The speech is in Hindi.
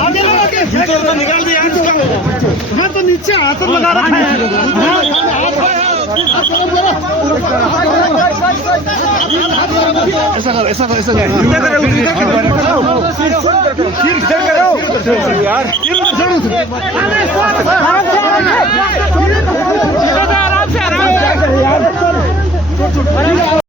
आगे लगा के तो निकाल दिया हाँ तो नीचे हाथ लगा रखा है ऐसा करो ऐसा करो ऐसा करो यार